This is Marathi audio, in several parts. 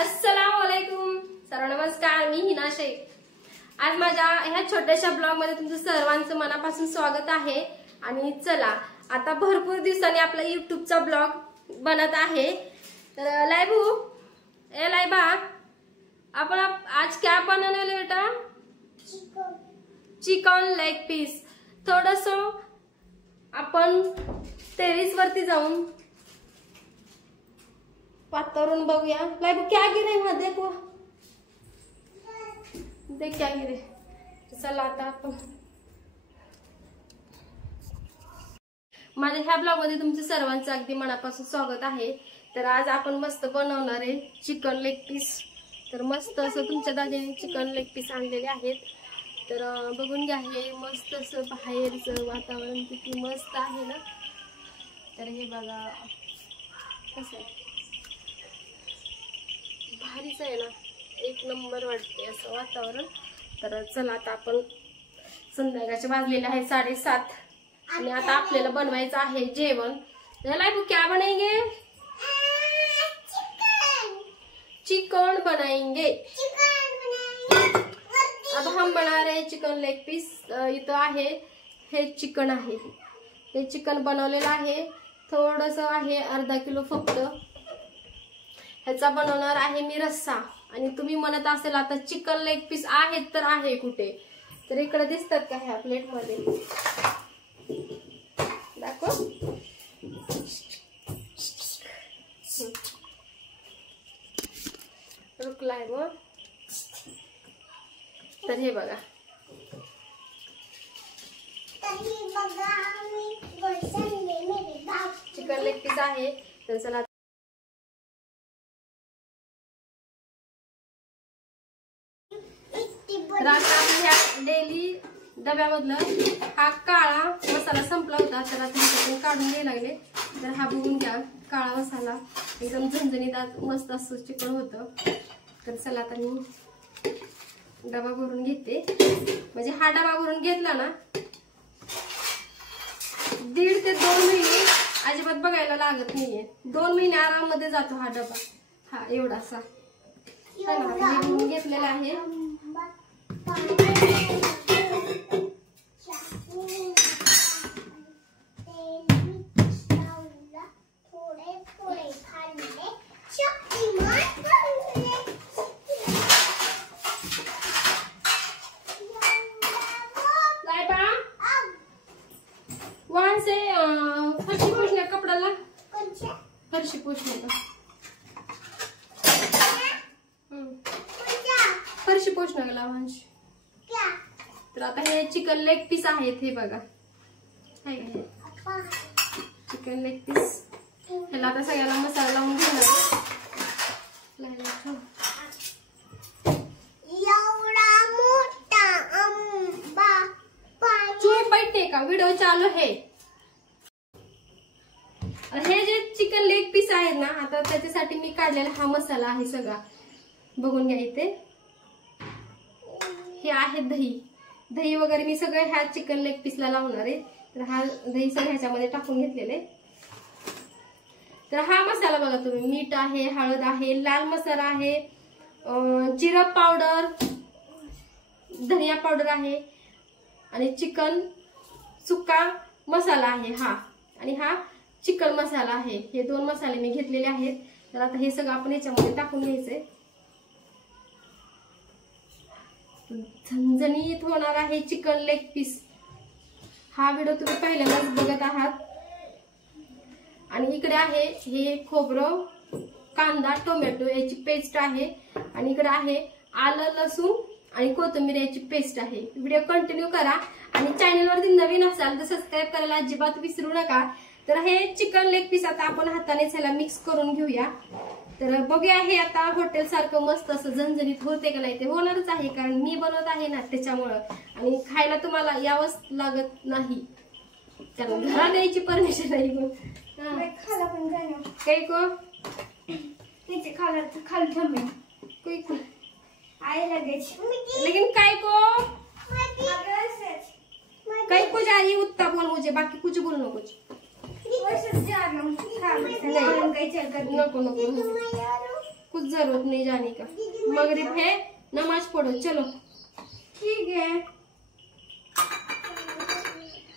अस्सलामुअलैकुम, सर्व नमस्कार. मी हिना शेख. आज माझ्या ह्या छोट्याशा ब्लॉग मध्ये तुमचं सर्वांचं मनापासून स्वागत आहे. आणि चला आता भरपूर दिवसांनी आपला युट्यूबचा ब्लॉग बनत आहे. तर लाइबू ए लाइबा, आपण आज क्या बनाने वाले बेटा? Chicken leg piece. थोडस आपण टेरेस वरती जाऊन वातावरण बघूया. लाइबू क्या गिरे वहां देखो, देख क्या गिरे. चला आता आपण माझ्या ह्या ब्लॉग मध्ये तुमचं सर्वांचं अगदी मनापासून स्वागत आहे. तर आज आपण मस्त बनवणार आहे चिकन लेग पीस. तर मस्त असं तुमच्या दादाने चिकन लेग पीस आणलेले आहेत. तर बघून घ्या, हे मस्त असं बाहेरचं वातावरण किती मस्त आहे ना. तर हे बघा कसं आहे, भारीच आहे ना, एक नंबर वाटते असं वातावरण. तर चला आता आपण संध्याकाळचे वाजलेले आहे 7:30 आणि आता आपल्याला बनवायचं आहे जेवण. लाइबू क्या बनाएंगे? चिकन बनाएंगे. अब हम बना रहे चिकन लेग पीस. इथं आहे हे चिकन आहे, हे चिकन बनवलेलं आहे. थोडस आहे, अर्धा किलो फक्त. ह्याचा बनवणार आहे मी रस्सा. आणि तुम्ही म्हणत असेल आता चिकन लेग पीस आहेत तर आहे कुठे? तर इकडे दिसतात का ह्या प्लेट मध्ये? दाखव. रुकलाय मग. तर हे बघा, चिकन लेग पीस आहे. तर चला ह्या डेली डब्यामधलं हा काळा मसाला संपला होता, तर आता काढून द्यायला लागले. तर हा बघून घ्या, काळा मसाला एकदम झणझणीत मस्त असं चिकन होतं. तर चला आता मी डबा भरून घेते. म्हणजे हा डबा भरून घेतला ना 1.5 ते 2 महिने अजिबात बघायला लागत नाहीये. 2 महिने आराममध्ये जातो हा डबा. हा एवढासा भरून घेतलेला आहे. वहां से फर्शी पोछने का कपड़ा ला. फर्शी पोछने का, फर्शी पोछने का लावांश. तर आता हे चिकन लेग पीस आहेत. हे बघा, चिकन लेग पीस. ह्याला आता सगळ्याला मसाला लावून घेणार. चूहे बैठने का व्हिडिओ चालू आहे. हे जे चिकन लेग पीस आहेत ना, आता त्याच्यासाठी मी काढलेला हा मसाला आहे सगळा. बघून घ्या इथे. हे आहे दही वगैरे मी सगळं ह्या चिकन लेग पीसला लावणार आहे. तर हा दही सगळं ह्याच्यामध्ये टाकून घेतलेले. तर हा मसाला बघा तुम्ही, मीठ आहे, हळद आहे, लाल मसाला आहे, जिरा पावडर, धनिया पावडर आहे आणि चिकन सुक्का मसाला आहे हा. आणि हा चिकन मसाला आहे. हे 2 मसाले मी घेतलेले आहेत. तर आता हे सगळं आपण याच्यामध्ये टाकून घ्यायचंय. झणझणीत होणार आहे चिकन लेग पीस. हा व्हिडिओ तुम्ही पहिल्यांदाच बघत आहात. आणि इकडे आहे हे खोबरं, कांदा, टोमॅटो याची पेस्ट आहे. आणि इकडे आहे आलं, लसूण आणि कोथिंबीर याची पेस्ट आहे. व्हिडिओ कंटिन्यू करा. आणि चॅनलवरती नवीन असाल तर सबस्क्राईब करायला अजिबात विसरू नका. तर हे चिकन लेग पीस आता आपण हाताने ह्याला मिक्स करून घेऊया. तर बघूया हे आता हॉटेल सारखं मस्त असं झणझणीत होते का नाही. ते होणारच आहे, कारण मी बनवत आहे ना त्याच्यामुळं. आणि खायला तुम्हाला यावंच लागत नाही, कारण घरात यायची परमिशन नाही. काही को खाली थांबे लेकिन काय को कई को जा रही उतना बोल मुझे, बाकी कुछ बोल नको. नको नको कुछ जरूरत नहीं जाने का, मगरिब है, नमाज पढ़ो, चलो ठीक है।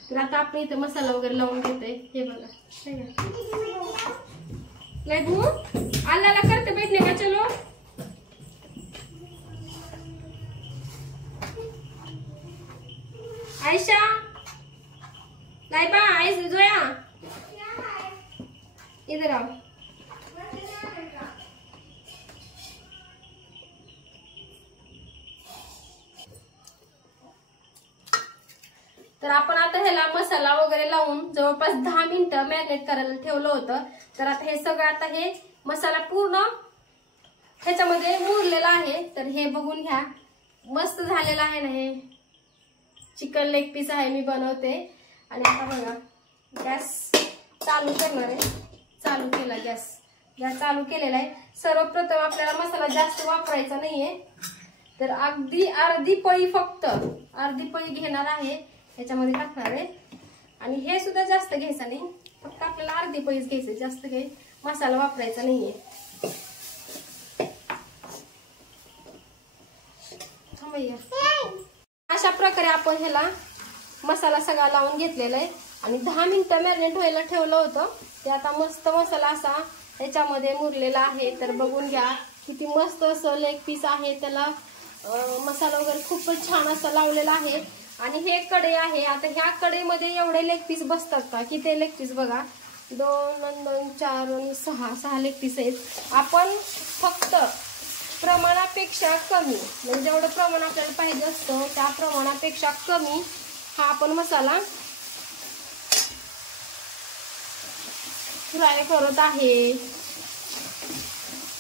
तर आता आपण इथे मसाला वगैरे लावून घेतोय, हे बघा लगू अल्लाह करते बैठने का, चलो आयशा लाइबा आयशा जोया इधर आओ। तर आपण आता ह्याला मसाला वगैरे लावून जवळपास 10 मिनिटं मॅरिनेट करायला ठेवलं होतं। तर आता हे सगळं आता हे मसाला पूर्ण ह्याच्यामध्ये मुरलेला आहे। तर हे बघून घ्या, मस्त झालेला आहे ना। हे चिकन लेग पीस आहे, मी बनवते। आणि आता बघा गॅस चालू करणार आहे, चालू केला गॅस, गॅस चालू केलेला आहे। सर्वप्रथम आपल्याला मसाला जास्त वापरायचा नाहीये, तर अगदी अर्धी पळी, फक्त अर्धी पळी घेणार आहे, ह्याच्यामध्ये टाकणार आहे। आणि हे सुद्धा जास्त घ्यायचं नाही, फक्त आपल्याला अर्धी पळीच घ्यायचं, जास्त काही मसाला वापरायचा नाहीये। अशा प्रकारे आपण ह्याला मसाला सगळा लावून घेतलेला आहे आणि 10 मिनिटं मॅरिनेट व्हायला ठेवलं होतं। ते आता मस्त मसाला असा ह्याच्यामध्ये मुरलेला आहे। तर बघून घ्या किती मस्त असं लेग पीस आहे, त्याला मसाला वगैरे खूपच छान असा लावलेला आहे। आणि हे कढई आहे, आता ह्या कढईमध्ये एवढे लेग पीस बसतात का? किती लेग पीस बघा, 2 आणि 2 4 आणि 6 लेग पीस आहेत। आपण फक्त प्रमाणापेक्षा कमी, म्हणजे जेवढं प्रमाण आपल्याला पाहिजे असतं त्या प्रमाणापेक्षा कमी हा आपण मसाला फ्राय करत आहे।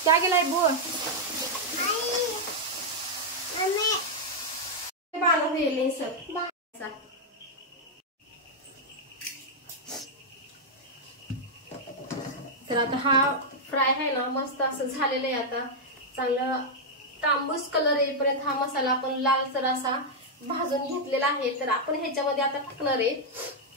क्या गेलाय बोल तर आता हा फ्राय आहे ना, मस्त असं झालेलं आहे। आता चांगला तांबूस कलर येईपर्यंत हा मसाला आपण लालसर असा भाजून घेतलेला आहे। तर आपण ह्याच्यामध्ये आता टाकणार आहे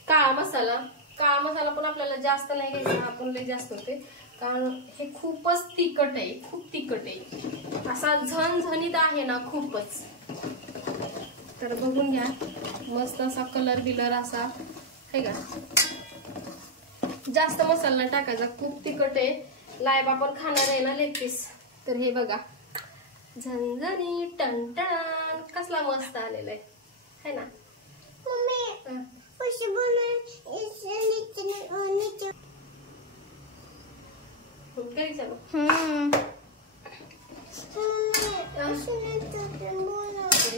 काळा मसाला। काळा मसाला पण आपल्याला जास्त नाही घ्यायचा, आपण लय जास्त होते, कारण हे खूपच तिखट आहे, खूप तिखट आहे, असा झणझणीत आहे ना खूपच। तर बघून घ्या, मस्त असा कलर बिलर असा आहे का। जास्त मसाला टाकायचा, खूप तिखट आहे, लायबा पण खाणार आहे ना लेग पीस। तर हे बघा झणझणी टन कसला मस्त आलेला आहे ना।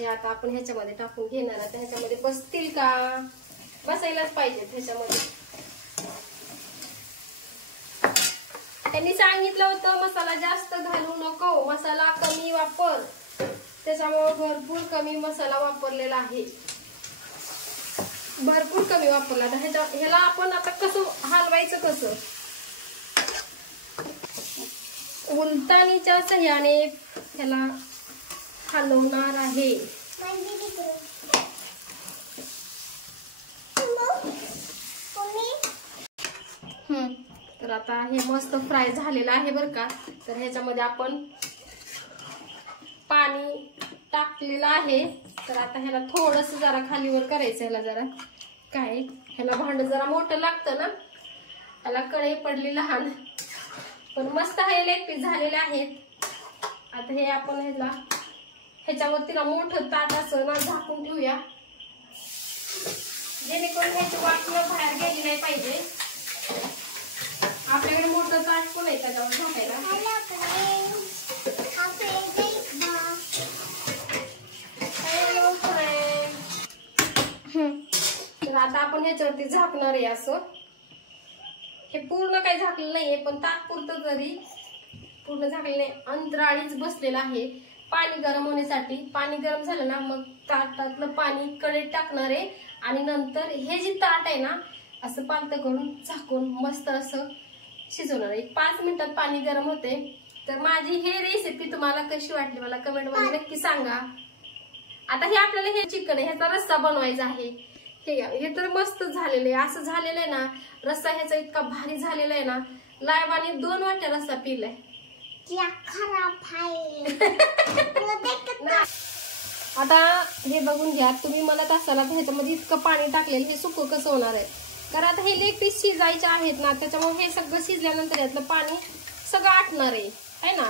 आता आपण ह्याच्यामध्ये टाकून घेणार आहे, ह्याच्यामध्ये बसतील का? बसायलाच पाहिजे ह्याच्यामध्ये। त्यांनी सांगितलं होतं मसाला जास्त घालू नको, मसाला कमी वापर, त्याच्यामुळे भरपूर कमी मसाला वापरलेला आहे, भरपूर कमी वापरला। ह्याला आपण आता कसं हलवायचं, कसं उलटाणीच्या सहाय्याने ह्याला हलवणार आहे। तर आता हे मस्त फ्राय झालेलं आहे बरं का। तर ह्याच्यामध्ये आपण पाणी टाकलेलं आहे। तर आता ह्याला थोडंसं जरा खालीवर करायचं, ह्याला जरा काय, ह्याला भांड जरा मोठं लागतं ना, ह्याला कढई पडली लहान, पण मस्त हे लेग पीस झालेले आहेत। आता हे आपण ह्याच्यावरती ना मोठं ताट असं ना झाकून ठेवूया, जेणेकरून ह्याची वाफ बाहेर गेली नाही पाहिजे। आपल्याकडे मोठं ताट पण आहे त्याच्यावर झाकायला। तर आता आपण ह्याच्यावरती झाकणार आहे असं, हे पूर्ण काही झाकलं नाहीये, पण तात्पुरतं जरी पूर्ण झाकलं नाही, अंतराळीच बसलेलं आहे पाणी गरम होण्यासाठी। पाणी गरम झालं ना, मग ताटातलं पाणी कढईत टाकणार आहे आणि नंतर हे जे ताट आहे ना असं पालतं करून झाकून मस्त असं शिजवणार आहे। 5 मिनिटात पाणी गरम होते। तर माझी हे रेसिपी तुम्हाला कशी वाटली मला कमेंट मध्ये नक्की सांगा। आता हे आपल्याला हे चिकन आहे, ह्याचा रस्सा बनवायचा आहे। हे तर मस्त झालेलं आहे, असं झालेलं आहे ना, रस्सा ह्याचा इतका भारी झालेला आहे ना, लायबाने 2 वाट्या रस्सा पिलाय, आता हे बघून घ्या तुम्ही, म्हणत असाल तर ह्याच्यामध्ये इतकं पाणी टाकलेलं हे सुकं कसं होणार आहे. कारण आता हे लेग पीस शिजायचे आहेत ना, त्याच्यामुळे हे सगळं शिजल्यानंतर यातलं पाणी सगळं आटणार आहे ना.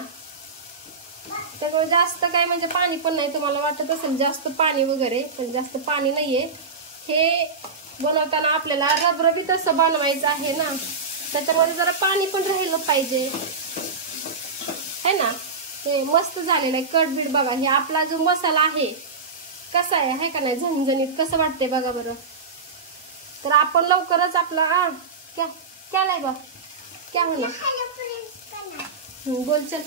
त्यामुळे जास्त काय म्हणजे पाणी पण नाही. तुम्हाला वाटत असेल जास्त पाणी वगैरे, पण जास्त पाणी नाहीये. हे बनवताना आपल्याला रबरबीत असं बनवायचं आहे ना, त्याच्यामध्ये जरा पाणी पण राहिलं पाहिजे है ना. हे मस्त झालेलं आहे कटबीट. बघा हे आपला जो मसाला आहे कसा आहे का नाही, झणझणीत कसं वाटते बघा बरं. तर आपण लवकरच आपला क्या क्या लाई बा क्या होना बोल चल.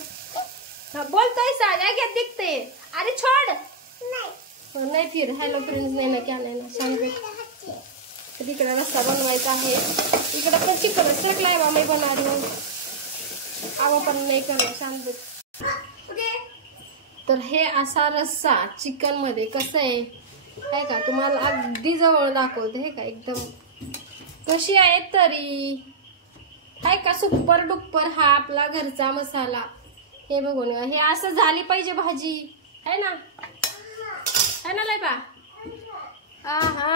बोलतोय घ्या दिखते. अरे छोड़ नाही फिर हॅलो फ्रेंड्स नाही ना क्या नाही ना शांत. तर इकडे रस्सा बनवायचा आहे. इकडे पण चिकन टाकलाय बा मी बना रही हूँ. आवा पण नाही करणार शांत. तर हे असा रस्सा चिकन मध्ये कसं आहे का, तुम्हाला अगदी जवळ दाखवते हे का. एकदम कशी आहे तरी आहे का, सुपर डुप्पर हा आपला घरचा मसाला. हे बघून हे असं झाली पाहिजे भाजी है ना, है ना लय बा. आहा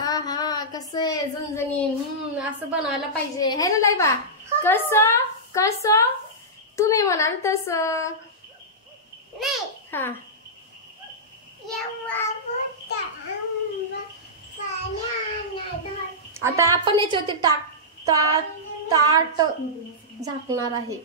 आहा कसं झणझणी असं बनवायला पाहिजे है ना लय बा. कसं कसं तुम्ही म्हणाल तसं हा. आता आपण याच्यावरती ताट झाकणार आहे.